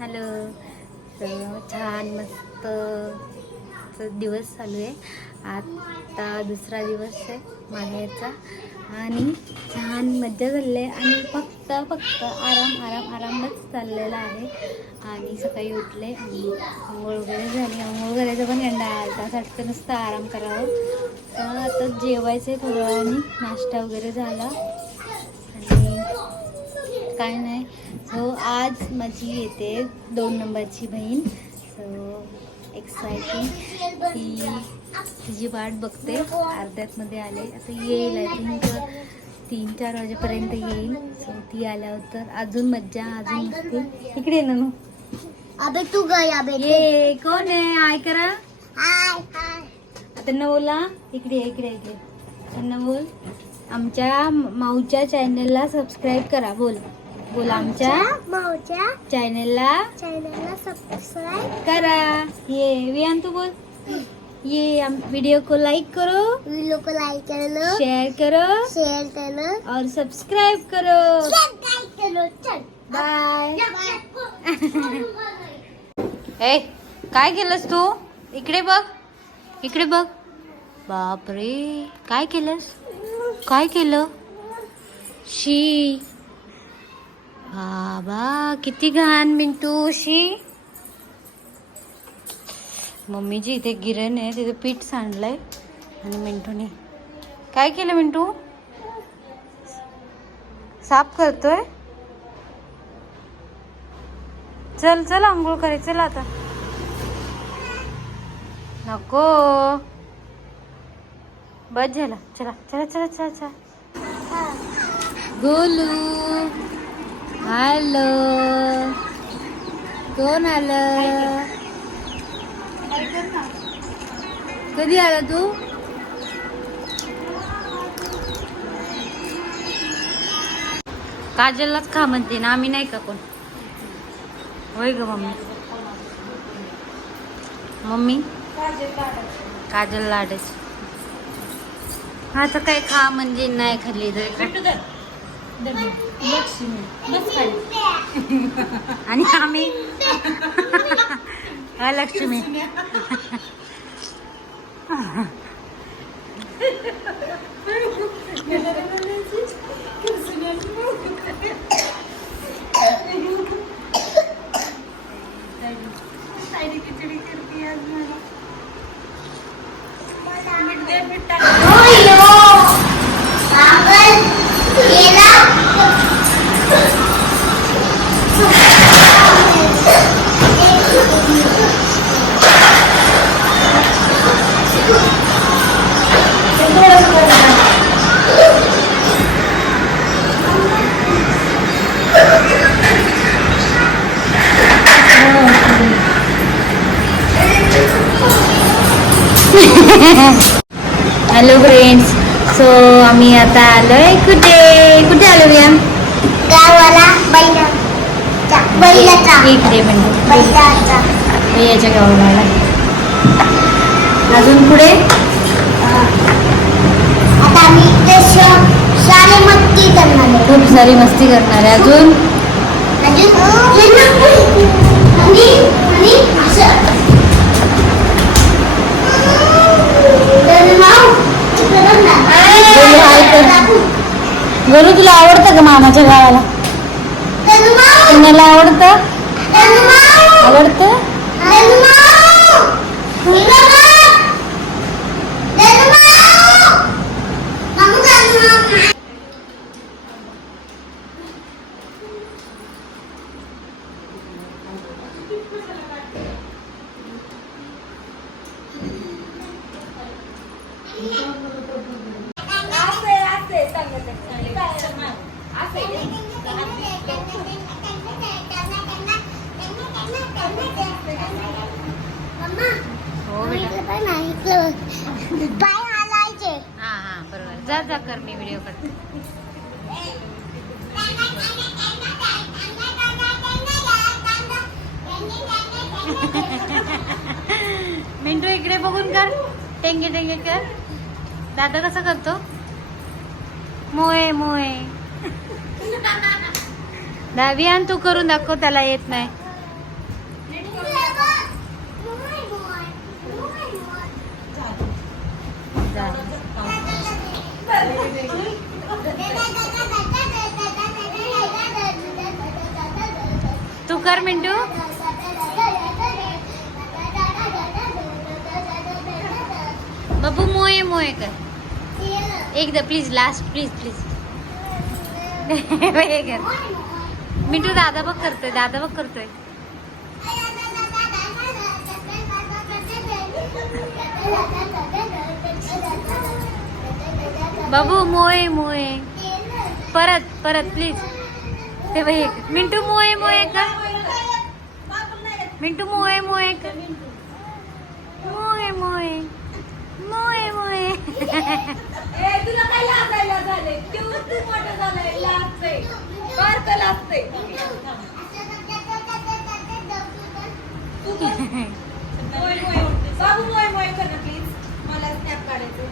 Hello. तर छान मस्त दिवस चालू आहे. आता दुसरा दिवस आहे माहेरचा आणि छान मज्जा झाली आहे आणि फक्त आरामच चाललेला आहे. आणि सकाळी उठले आणि आंघोळ वगैरे झाली. आंघोळ करायचा पण कंटाळा आला, असं वाटतं नुसतं आराम करावं. तर आता जेवायचं आहे थोड्या वेळाने. नाश्ता वगैरे झाला आणि काय नाही. सो आज माझी येते 2 नंबरची बहीण. So exciting. तिची वाट बघते. अर्ध्यात मध्ये आले, आता येईल. आय थिंक 3-4 वाजेपर्यंत येईल. सो ती आल्यावर तर अजून मज्जा, अजून मस्ती. इकडे ये ना. अबे तू गया बेटे. ये कोण आहे? हाय करा. हाय. आता न बोला. इकडे त्यांना बोल. आमच्या माऊच्या चॅनलला सबस्क्राईब करा. बोल आमच्या माऊच्या चॅनलला सबस्क्राइब करा. ये वियान तू बोल. ये वीडियो को लाइक करो, वीडियो को लाइक करो, शेयर करो और सब्सक्राइब करो. चल बाय. ए काय केलंस तू? इकडे बघ. बापरे, काय केलं? शी बाबा, किती घाण मिंटू. शी. मम्मीची इथे गिरण आहे, तिथे पीठ सांडलंय आणि मिंटूने काय केलं? मिंटू साफ करतोय. चल आंघोळ करायचं. चल आता. नको, बस झाला. चला. गोलू, हॅलो. कोण आलं? कधी आला तू? काजललाच खा म्हणते ना, आम्ही नाही का कोण? होय ग मम्मी काजल लाडच. आता काय खा म्हणजे नाही खाल्ली तर आणि आम्ही लक्ष्मी. Hello friends. सो आम्ही आता आलोय कुठे आलो वियान? गावाला बैलाचा इकडे याच्या गावाला आला. अजून पुढे आता आम्ही सारी मस्ती करणार आहे. खूप सारी मस्ती करणार आहे. अजून गोलू, तुला आवडतं का मामाच्या गावाला? तुम्हाला आवडतं? पाय हालायचे. हा बरोबर. जा कर, मी व्हिडिओ करते. मिंटू इकडे बघून कर. टेंगे कर. दादा कसा करतो? मोये. दावियान तू करून दाखव, त्याला येत नाही. तू कर मिंटू. बाबू मोये मोये कर एकदा please last please please. Mintu दादा बघ करतोय दादा बघ करतोय. बाबू मोये मोये परत परत प्लीज. ते बाई मिंटू मोये मोये कर. मिंटू मोये मोये कर. मोये मोये मोये मोये. तुला काय लागायला झाले तू मोठं झालंय लागतंय बारक लागतंय बाबू मोय मोय कर ना प्लीज मला स्नॅप काढायचं.